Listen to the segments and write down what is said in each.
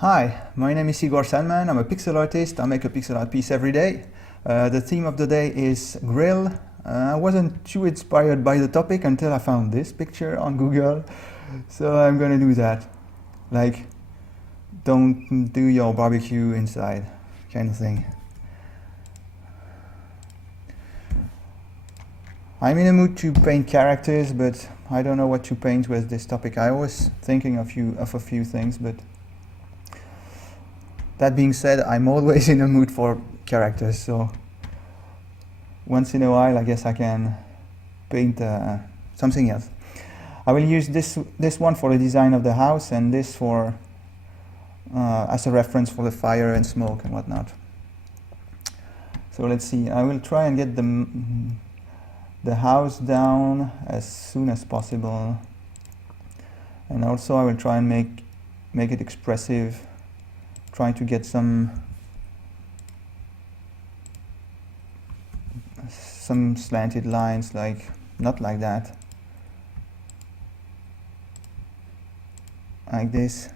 Hi, my name is Igor Sandman. I'm a pixel artist. I make a pixel art piece every day. The theme of the day is grill. I wasn't too inspired by the topic until I found this picture on Google. So I'm gonna do that. Like, don't do your barbecue inside, kind of thing. I'm in a mood to paint characters, but I don't know what to paint with this topic. I was thinking of a few things, but that being said, I'm always in a mood for characters, so once in a while I guess I can paint something else. I will use this one for the design of the house and this for as a reference for the fire and smoke and whatnot. So let's see, I will try and get the house down as soon as possible, and also I will try and make it expressive, trying to get some slanted lines, like not like that, like this.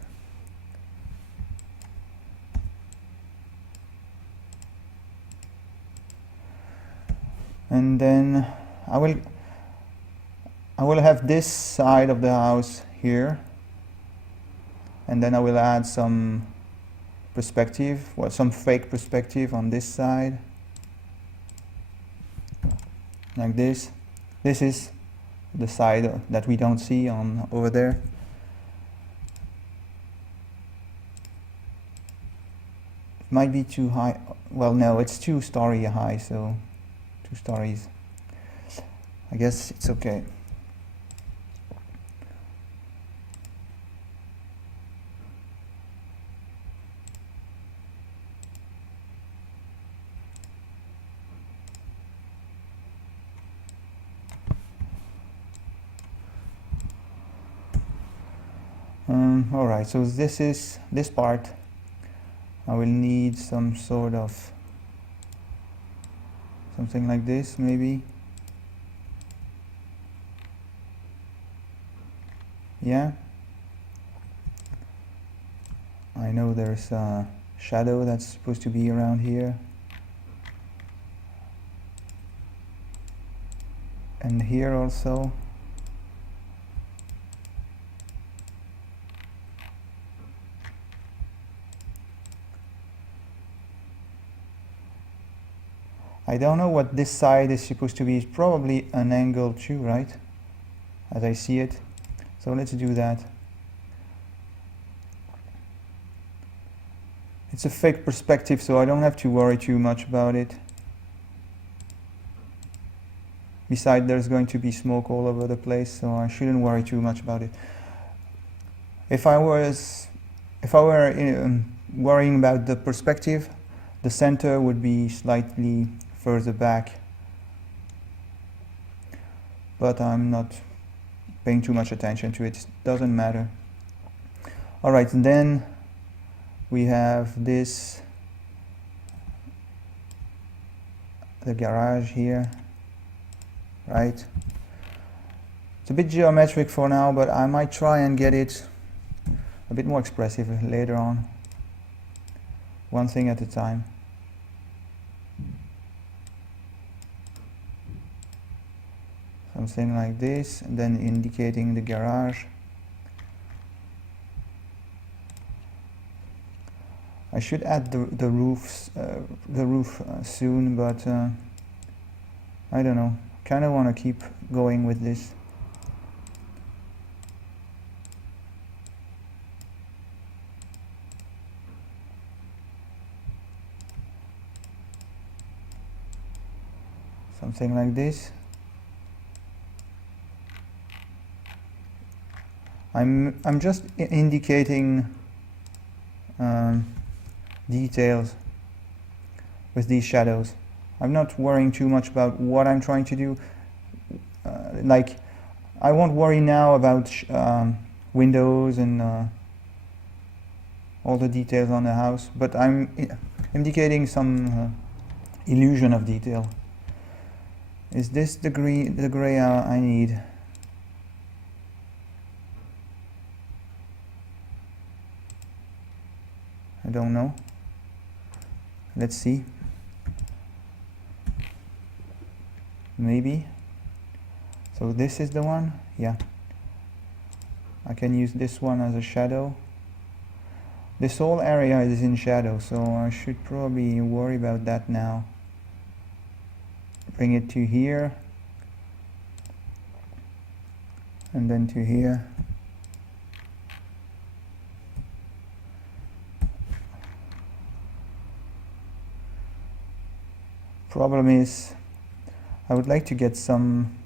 And then I will have this side of the house here, and then I will add some perspective, well, some fake perspective on this side, like this. This is the side that we don't see on over there. It might be too high. Well, no, it's 2-story high, so 2 stories. I guess it's okay. Alright, so this part, I will need some sort of something like this, maybe. Yeah. I know there's a shadow that's supposed to be around here. And here also. I don't know what this side is supposed to be. It's probably an angle too, right? As I see it. So let's do that. It's a fake perspective, so I don't have to worry too much about it. Besides, there's going to be smoke all over the place, so I shouldn't worry too much about it. If I were worrying about the perspective, the center would be slightly further back, but I'm not paying too much attention to it. Doesn't matter. All right, and then we have this, the garage here, right? It's a bit geometric for now, but I might try and get it a bit more expressive later on. One thing at a time. Something like this, and then indicating the garage. I should add the roof soon, but I don't know. Kind of want to keep going with this. Something like this. I'm just indicating details with these shadows. I'm not worrying too much about what I'm trying to do. Like, I won't worry now about windows and all the details on the house, but I'm indicating some illusion of detail. Is this the gray I need? I don't know. Let's see. Maybe. So this is the one? Yeah. I can use this one as a shadow. This whole area is in shadow, so I should probably worry about that now. Bring it to here. And then to here. Problem is, I would like to get some,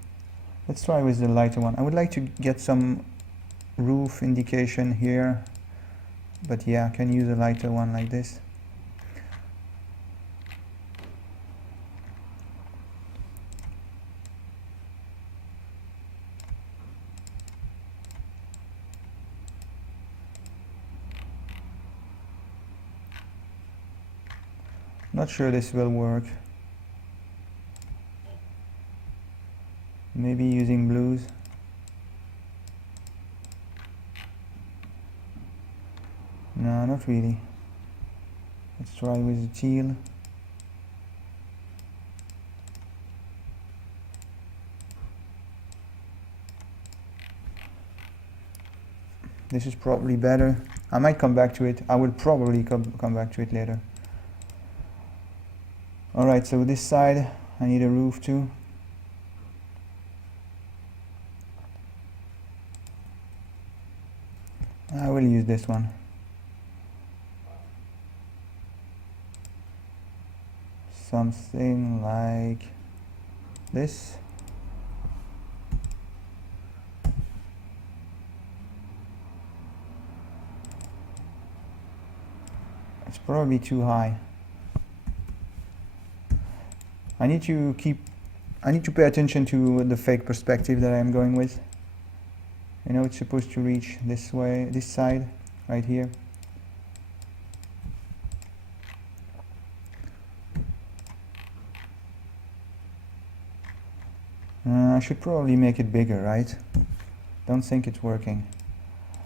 let's try with the lighter one. I would like to get some roof indication here, but yeah, I can use a lighter one like this. Not sure this will work. Maybe using blues. No, not really. Let's try with the teal. This is probably better. I might come back to it. I will probably come back to it later. Alright, so this side I need a roof too. I will use this one. Something like this. It's probably too high. I need to pay attention to the fake perspective that I'm going with. You know, it's supposed to reach this way, this side, right here. I should probably make it bigger, right? Don't think it's working.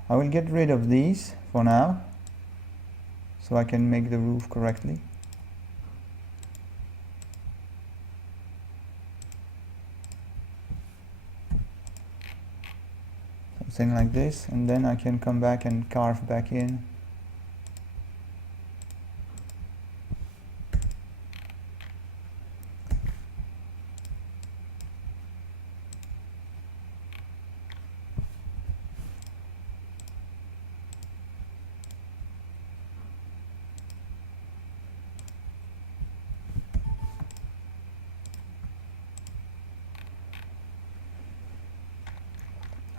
I will get rid of these for now, so I can make the roof correctly. Something like this, and then I can come back and carve back in.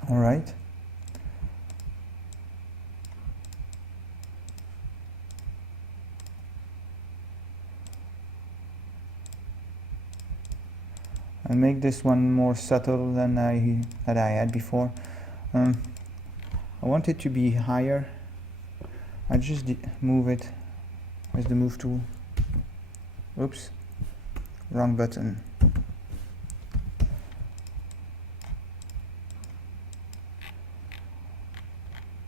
All right. I'll make this one more subtle than I had before. I want it to be higher. I just move it with the move tool. Oops, wrong button.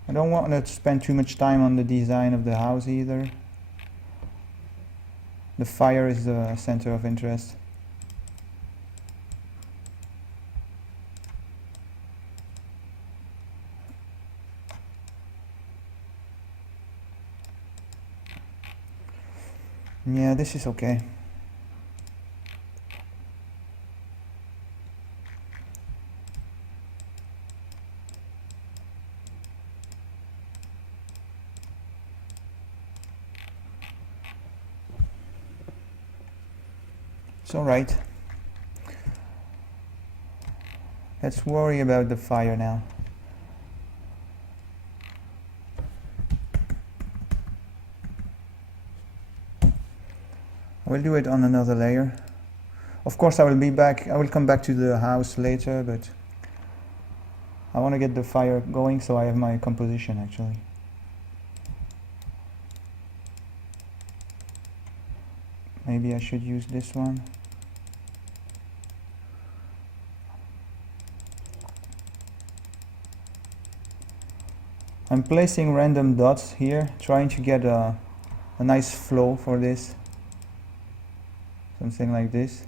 I don't want to spend too much time on the design of the house either. The fire is the center of interest. Yeah, this is okay. It's all right. Let's worry about the fire now. I will do it on another layer. Of course, I will come back to the house later, but I want to get the fire going so I have my composition actually. Maybe I should use this one. I'm placing random dots here, trying to get a a nice flow for this, something like this.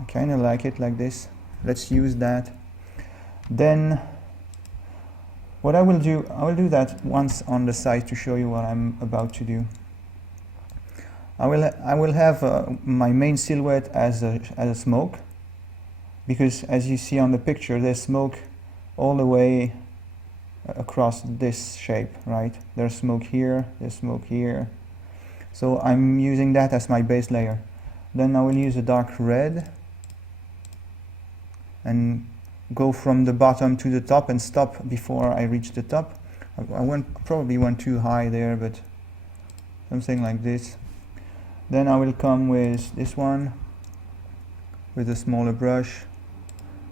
I kind of like it like this. Let's use that. Then what I will do that once on the site to show you what I'm about to do. I will have my main silhouette as a smoke, because as you see on the picture, there's smoke all the way across this shape, right? There's smoke here, there's smoke here. So I'm using that as my base layer. Then I will use a dark red and go from the bottom to the top and stop before I reach the top. I probably went too high there, but something like this. Then I will come with this one with a smaller brush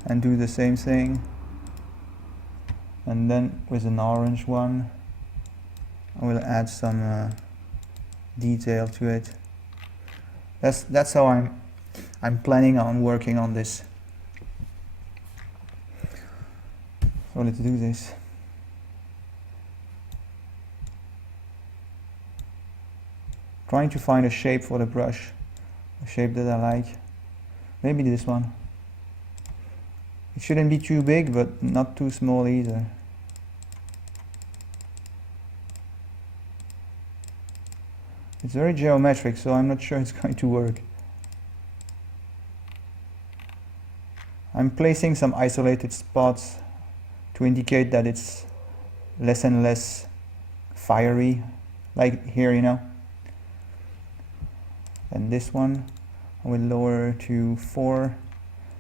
and do the same thing. And then with an orange one, I will add some detail to it. That's how I'm planning on working on this. So let's do this. Trying to find a shape for the brush, a shape that I like. Maybe this one. It shouldn't be too big, but not too small either. It's very geometric, so I'm not sure it's going to work. I'm placing some isolated spots to indicate that it's less and less fiery, like here, you know. And this one I will lower to 4.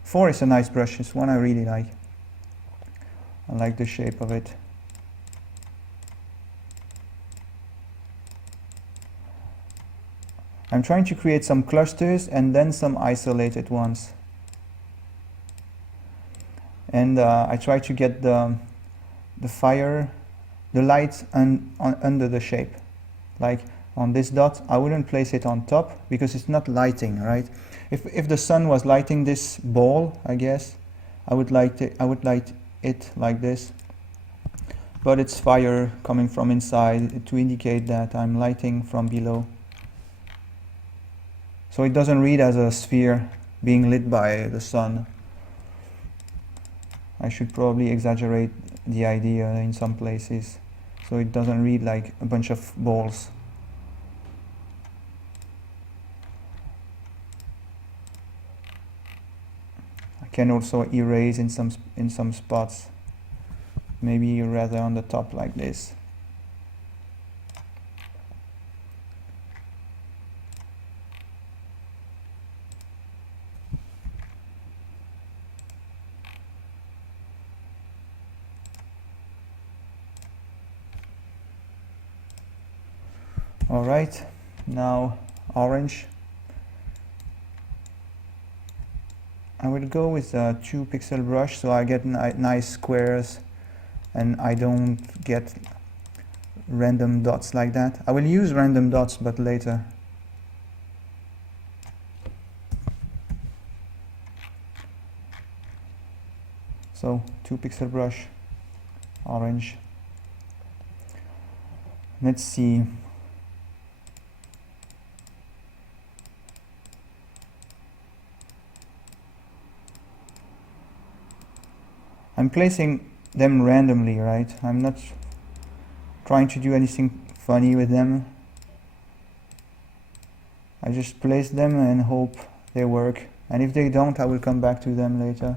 4 is a nice brush, it's one I really like. I like the shape of it. I'm trying to create some clusters and then some isolated ones. And I try to get the light under the shape. Like on this dot, I wouldn't place it on top because it's not lighting, right? If the sun was lighting this ball, I guess, I would light it like this. But it's fire coming from inside to indicate that I'm lighting from below. So it doesn't read as a sphere being lit by the sun. I should probably exaggerate the idea in some places, so it doesn't read like a bunch of balls. I can also erase in some spots, maybe rather on the top like this. Alright, now orange. I will go with a 2 pixel brush so I get nice squares and I don't get random dots like that. I will use random dots, but later. So 2 pixel brush, orange. Let's see. I'm placing them randomly, right? I'm not trying to do anything funny with them. I just place them and hope they work. And if they don't, I will come back to them later.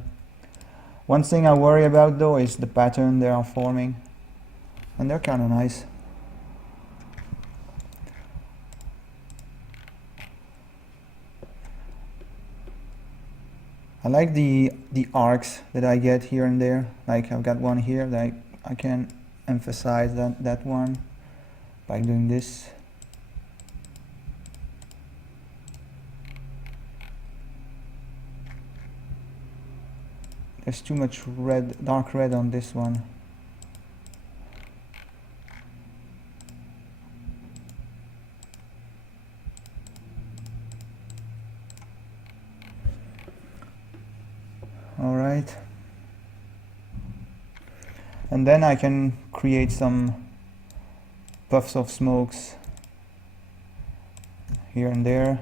One thing I worry about though is the pattern they are forming. And they're kind of nice. I like the arcs that I get here and there. Like I've got one here that I can emphasize that one by doing this. there's too much red, dark red on this one. All right. And then I can create some puffs of smokes here and there.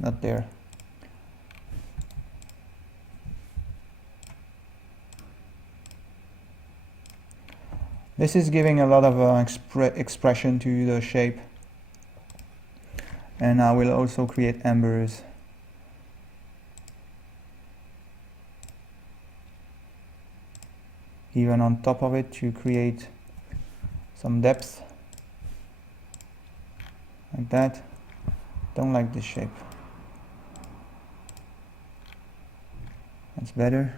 Not there. This is giving a lot of expression to the shape. And I will also create embers. Even on top of it to create some depth. Like that. Don't like this shape. That's better.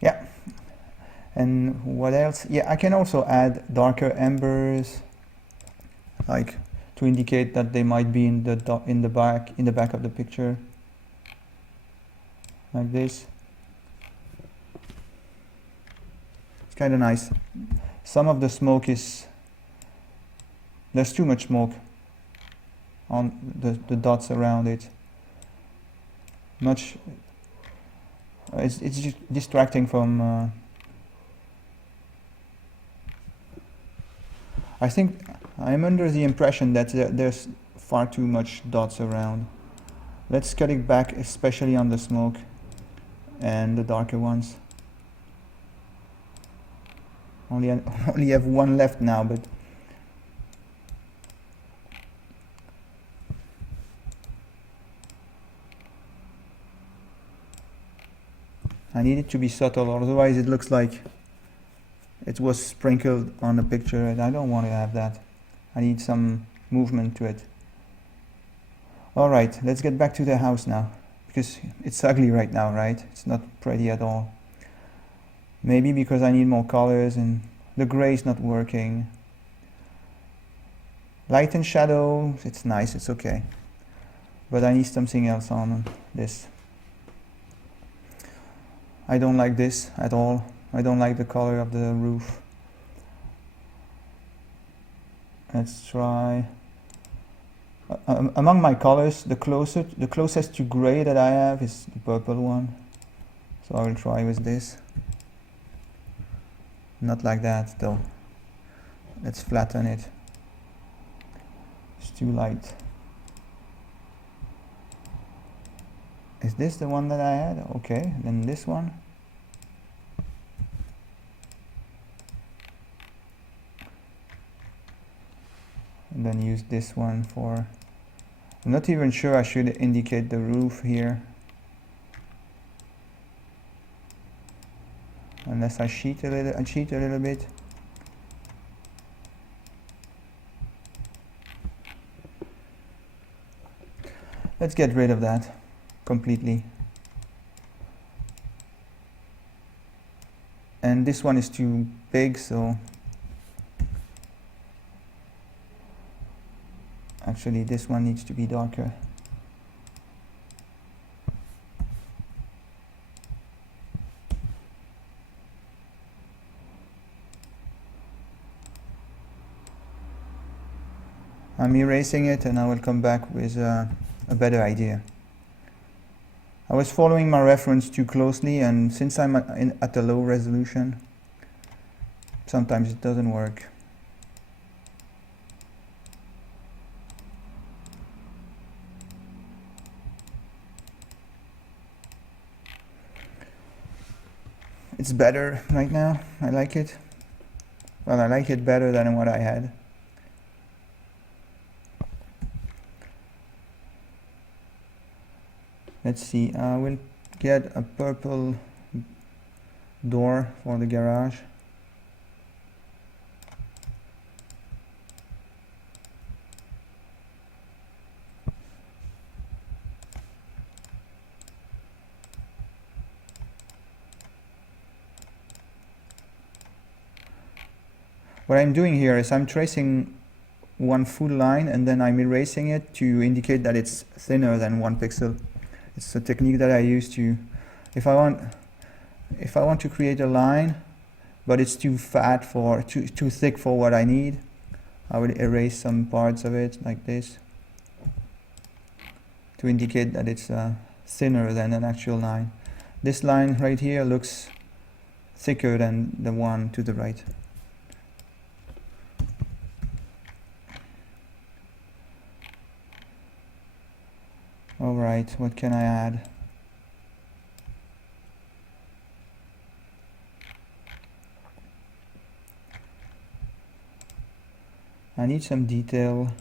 Yeah. And what else? Yeah, I can also add darker embers, like to indicate that they might be in the back of the picture, like this. It's kind of nice. Some of the smoke is, there's too much smoke on the dots around it. It's just distracting from. I think I'm under the impression that there's far too much dots around. Let's cut it back, especially on the smoke and the darker ones. Only have one left now, but I need it to be subtle, otherwise it looks like it was sprinkled on the picture, and I don't want to have that. I need some movement to it. Alright, let's get back to the house now, because it's ugly right now, right? It's not pretty at all. Maybe because I need more colors and the gray is not working. Light and shadow, it's nice, it's okay. But I need something else on this. I don't like this at all. I don't like the color of the roof. Let's try. Among my colors, the closest to gray that I have is the purple one. So I will try with this. Not like that though. Let's flatten it. It's too light. Is this the one that I had? Okay, then this one. And then use this one for, I'm not even sure I should indicate the roof here. Unless I cheat a little bit. Let's get rid of that completely. And this one is too big, so actually this one needs to be darker. I'm erasing it and I will come back with a better idea. I was following my reference too closely, and since I'm at a low resolution, sometimes it doesn't work. It's better right now. I like it. Well, I like it better than what I had. Let's see, I will get a purple door for the garage. What I'm doing here is I'm tracing one full line and then I'm erasing it to indicate that it's thinner than 1 pixel. It's a technique that I use to, if I want to create a line but it's too fat for, too thick for what I need, I would erase some parts of it like this to indicate that it's thinner than an actual line. This line right here looks thicker than the one to the right. Alright, what can I add? I need some detail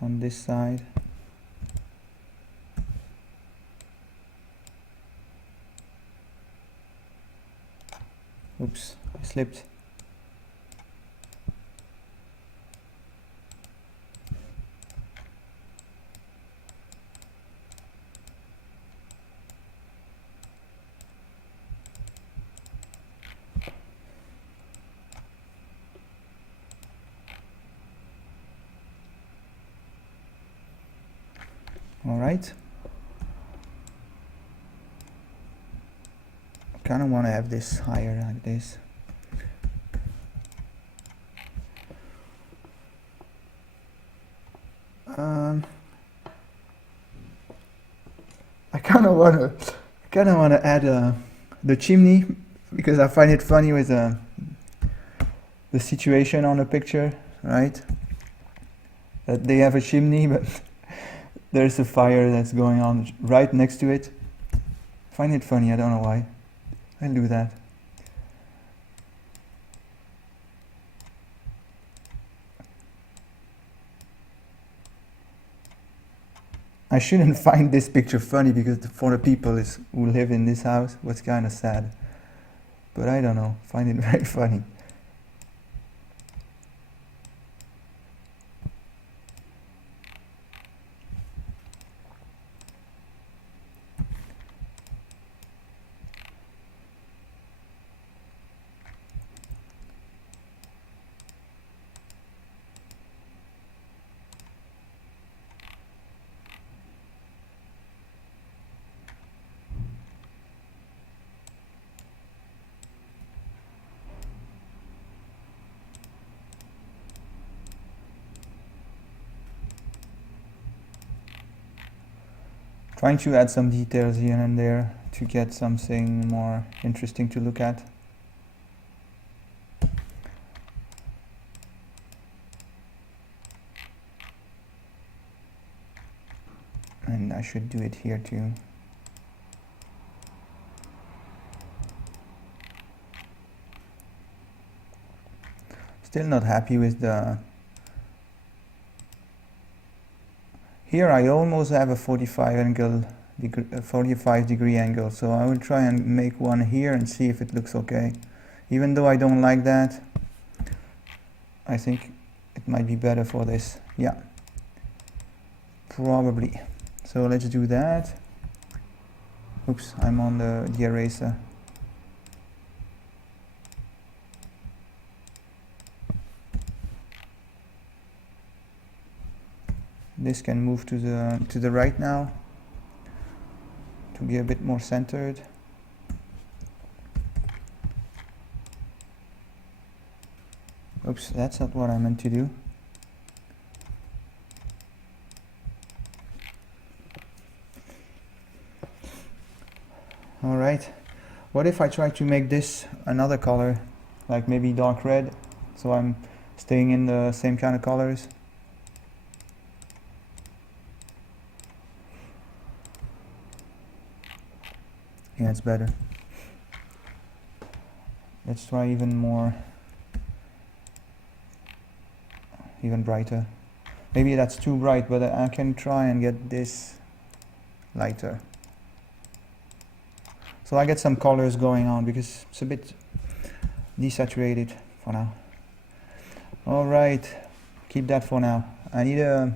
on this side. Oops, I slipped. All right. I kind of want to have this higher like this. I kind of want to add the chimney because I find it funny with the situation on the picture, right? That they have a chimney, but there's a fire that's going on right next to it. I find it funny, I don't know why. I'll do that. I shouldn't find this picture funny because for the people who live in this house, it's kind of sad. But I don't know, find it very funny. Trying to add some details here and there to get something more interesting to look at. And I should do it here too. Still not happy with the... Here I almost have a 45 degree angle, so I will try and make one here and see if it looks okay. Even though I don't like that, I think it might be better for this. Yeah, probably. So let's do that. Oops, I'm on the eraser. This can move to the right now to be a bit more centered. Oops, that's not what I meant to do. All right. What if I try to make this another color, like maybe dark red, so I'm staying in the same kind of colors? Yeah, it's better. Let's try even more, even brighter. Maybe that's too bright, but I can try and get this lighter. So I get some colors going on because it's a bit desaturated for now. All right, keep that for now. I need a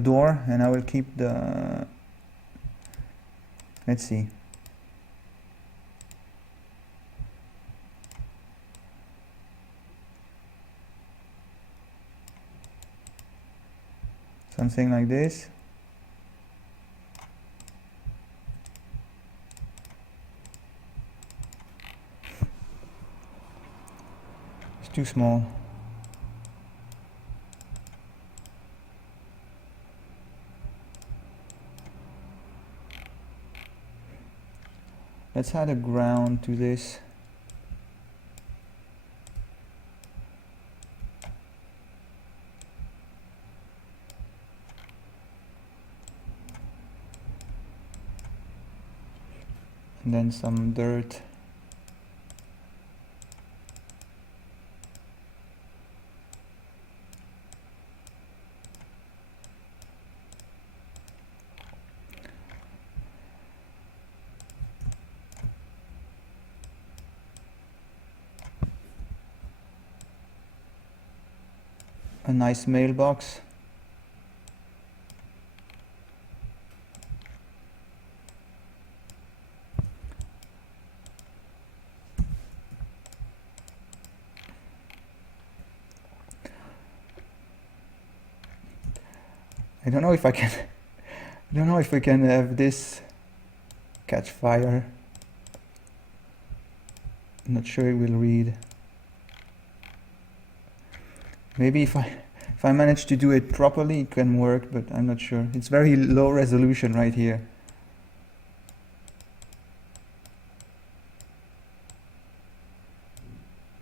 door, and I will keep the, let's see. Something like this. It's too small. Let's add a ground to this. And then some dirt. A nice mailbox. I don't know if I can I don't know if we can have this catch fire. I'm not sure it will read. Maybe if I manage to do it properly, it can work, but I'm not sure. It's very low resolution right here.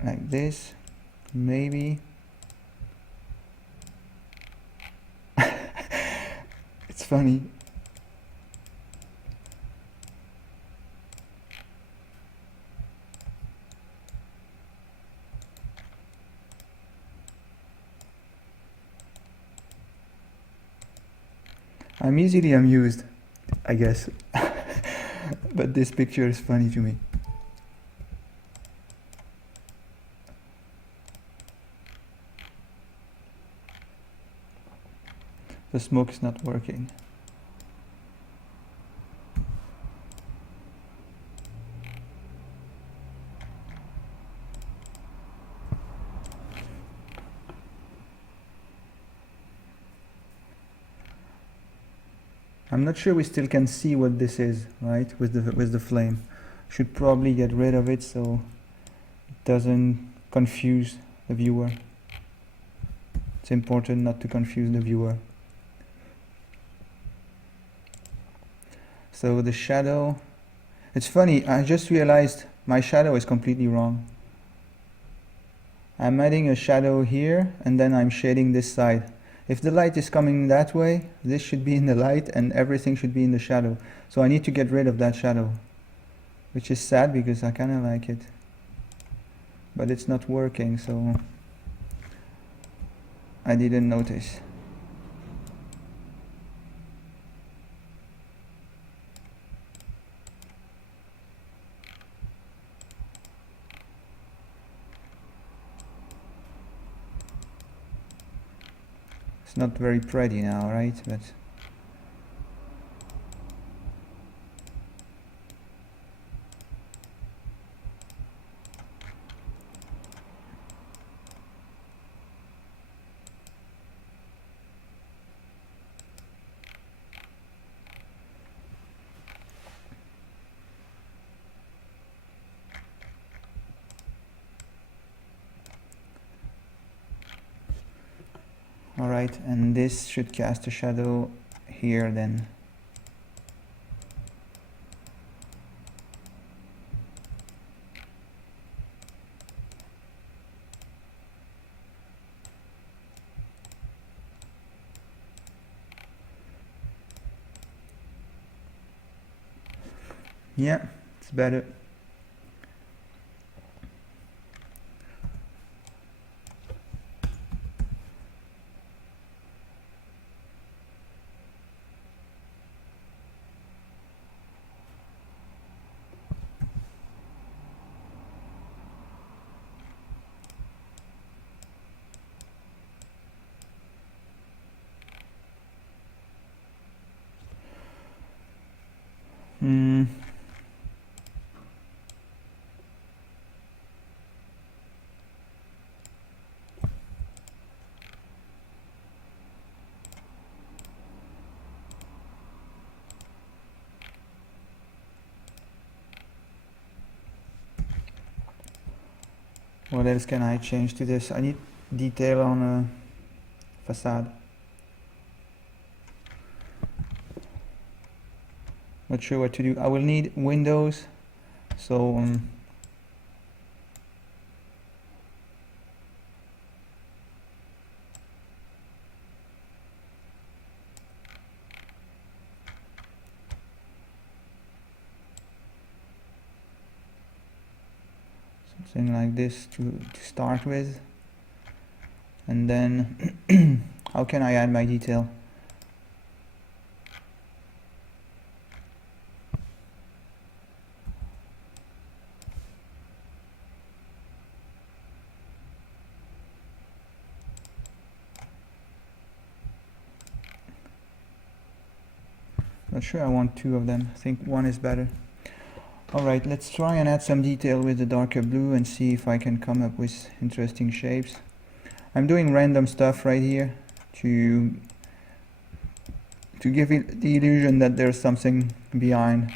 Like this, maybe. It's funny. I'm easily amused, I guess. But this picture is funny to me. The smoke is not working. I'm not sure we still can see what this is, right? With the flame. Should probably get rid of it so it doesn't confuse the viewer. It's important not to confuse the viewer. So the shadow, it's funny, I just realized my shadow is completely wrong. I'm adding a shadow here and then I'm shading this side. If the light is coming that way, this should be in the light and everything should be in the shadow. So I need to get rid of that shadow, which is sad because I kind of like it. But it's not working, so I didn't notice. It's not very pretty now, right? But alright, and this should cast a shadow here then. Yeah, it's better. What else can I change to this? I need detail on a facade. Not sure what to do. I will need windows, so something like this to start with, and then how can I add my detail? Not sure I want two of them. I think one is better. Alright, let's try and add some detail with the darker blue and see if I can come up with interesting shapes. I'm doing random stuff right here to give it the illusion that there's something behind.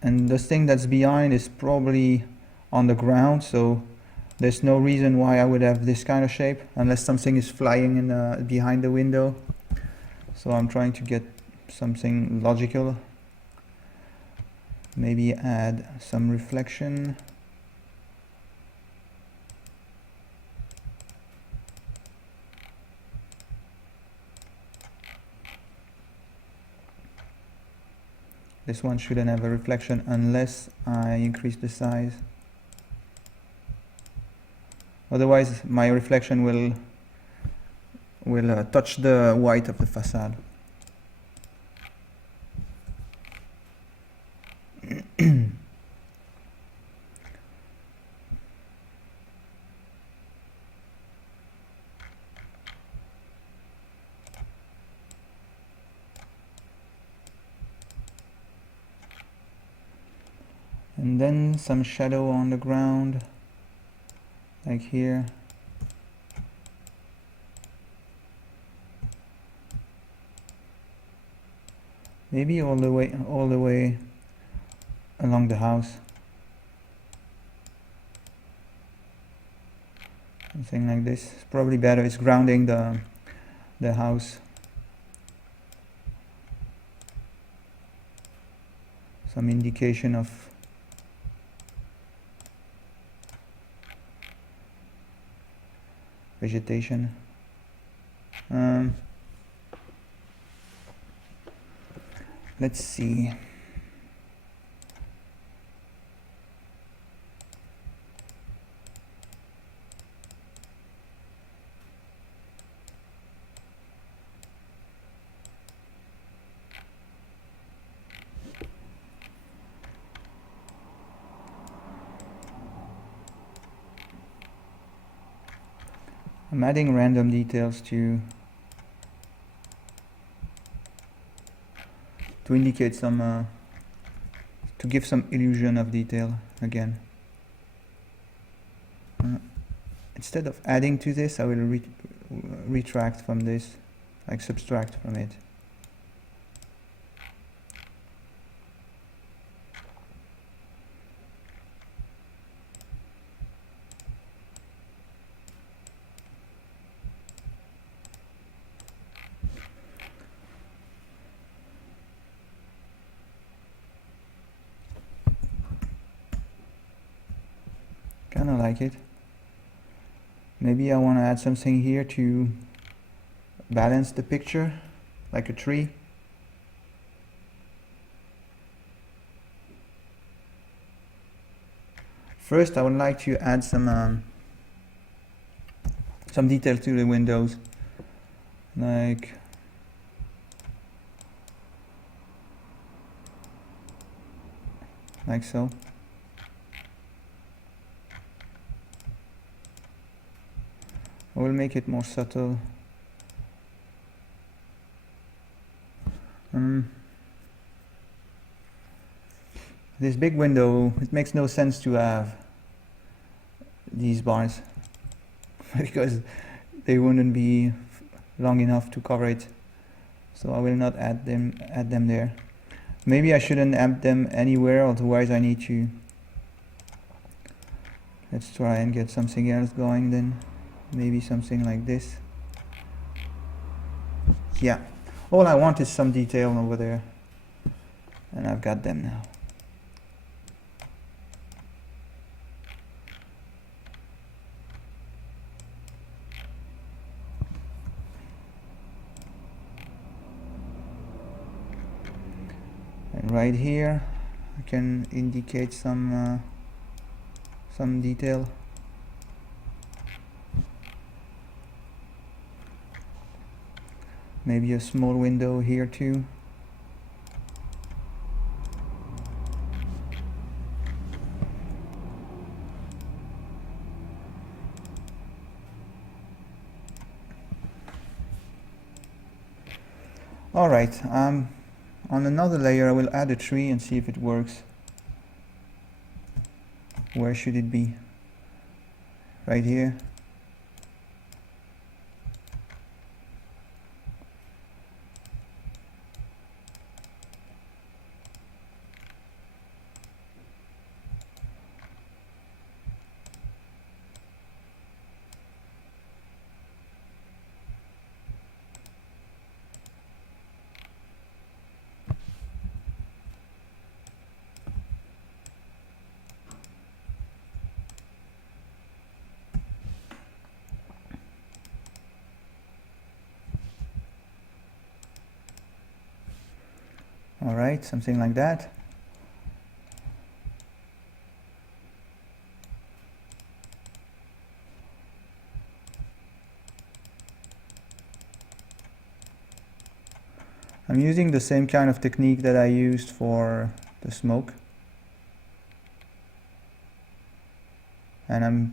And the thing that's behind is probably on the ground, so there's no reason why I would have this kind of shape unless something is flying in behind the window. So I'm trying to get something logical. Maybe add some reflection. This one shouldn't have a reflection unless I increase the size. Otherwise my reflection will touch the white of the facade. And then some shadow on the ground, like here. Maybe all the way along the house. Something like this. It's probably better. It's grounding the house. Some indication of vegetation. Let's see. I'm adding random details to indicate some, to give some illusion of detail again. Instead of adding to this, I will retract from this, like subtract from it. Kind of like it. Maybe I want to add something here to balance the picture, like a tree. First, I would like to add some detail to the windows, like so. I will make it more subtle. This big window, it makes no sense to have these bars because they wouldn't be long enough to cover it. So I will not add them there. Maybe I shouldn't add them anywhere, otherwise I need to... Let's try and get something else going then. Maybe something like this. Yeah, all I want is some detail over there. And I've got them now. And right here I can indicate some detail. Maybe a small window here too. Alright, on another layer I will add a tree and see if it works. Where should it be? Right here. Alright, something like that. I'm using the same kind of technique that I used for the smoke. And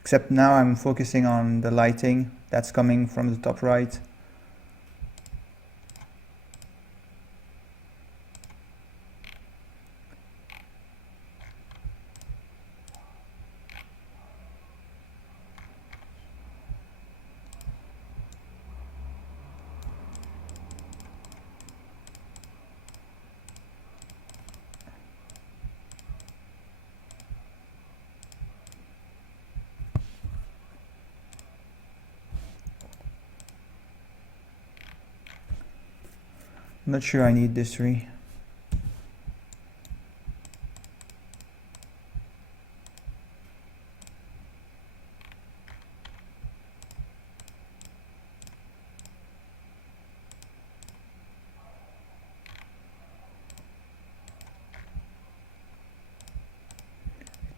except now I'm focusing on the lighting that's coming from the top right. I'm not sure I need this tree.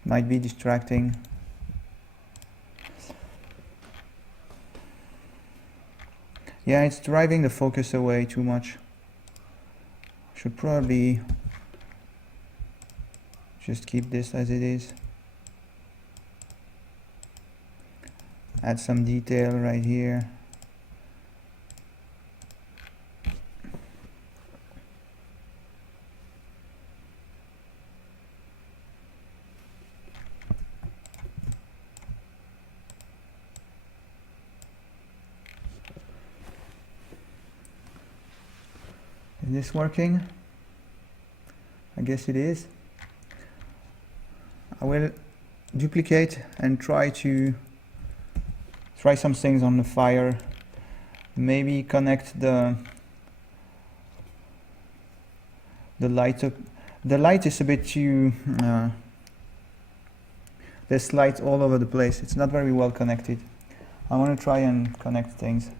Might be distracting. Yeah, it's driving the focus away too much. Should probably just keep this as it is. Add some detail right here. Is this working? I guess it is. I will duplicate and try some things on the fire. Maybe connect the light up. The light is a bit too there's light all over the place. It's not very well connected. I want to try and connect things.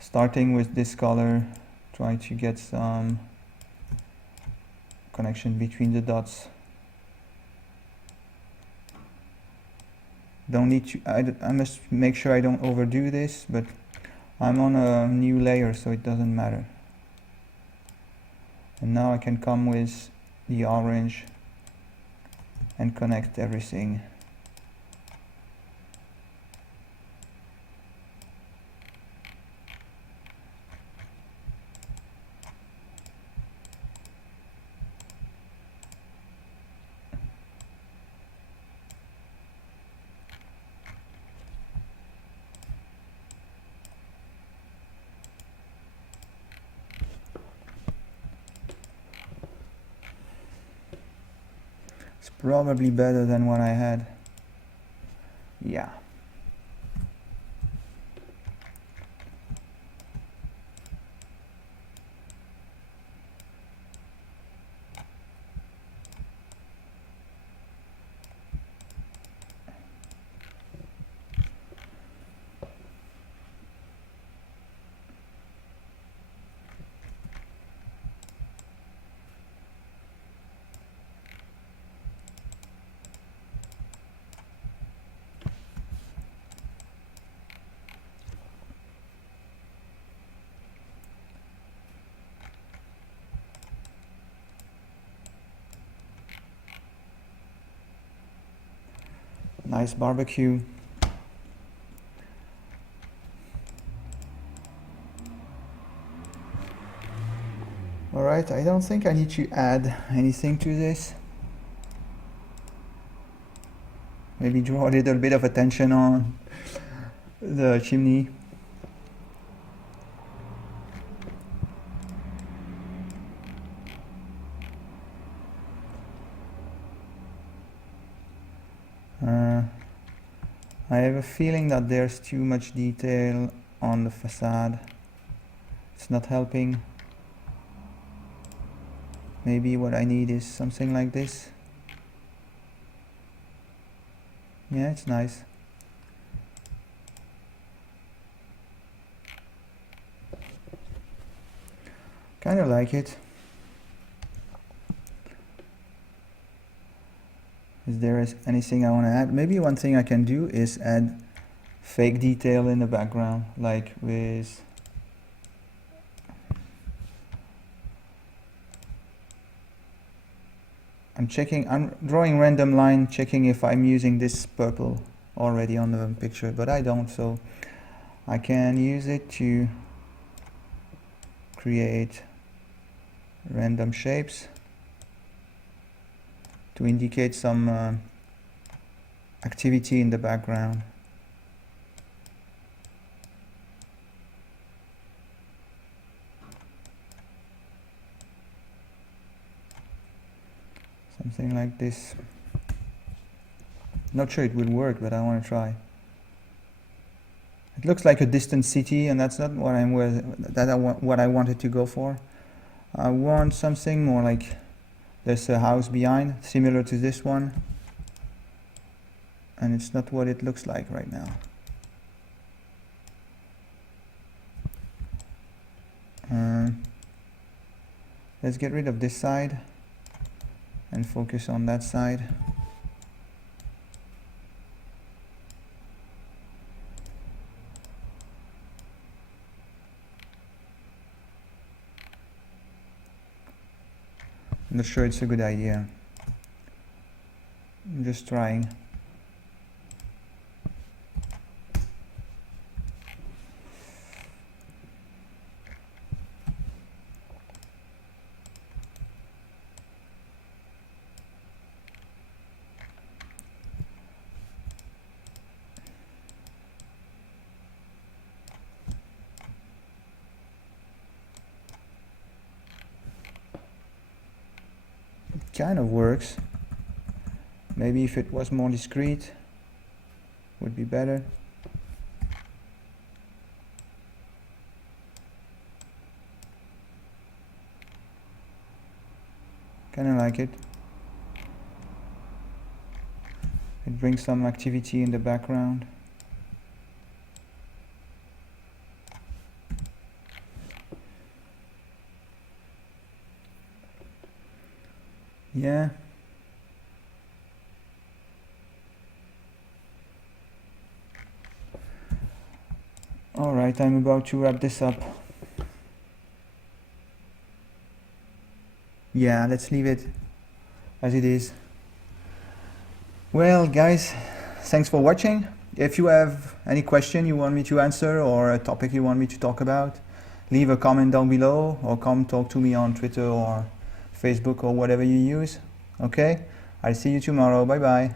Starting with this color, try to get some connection between the dots. Don't need to, I must make sure I don't overdo this, but I'm on a new layer, so it doesn't matter. And now I can come with the orange and connect everything. It's probably better than what I had. Yeah. Nice barbecue. Alright, I don't think I need to add anything to this. Maybe draw a little bit of attention on the chimney. I have a feeling that there's too much detail on the facade. It's not helping. Maybe what I need is something like this. Yeah, it's nice. Kind of like it. Is there anything I want to add? Maybe one thing I can do is add fake detail in the background, like with I'm drawing random line, checking if I'm using this purple already on the picture, but I don't, so I can use it to create random shapes to indicate some activity in the background. Something like this. Not sure it will work, but I want to try. It looks like a distant city, and that's not what what I wanted to go for. I want something more like there's a house behind, similar to this one, and it's not what it looks like right now. Let's get rid of this side and focus on that side. I'm not sure it's a good idea. I'm just trying. Kind of works. Maybe if it was more discreet would be better. Kind of like it. It brings some activity in the background. Yeah. Alright, I'm about to wrap this up. Yeah, let's leave it as it is. Well, guys, thanks for watching. If you have any question you want me to answer or a topic you want me to talk about, leave a comment down below or come talk to me on Twitter or Facebook or whatever you use. Okay? I'll see you tomorrow. Bye bye.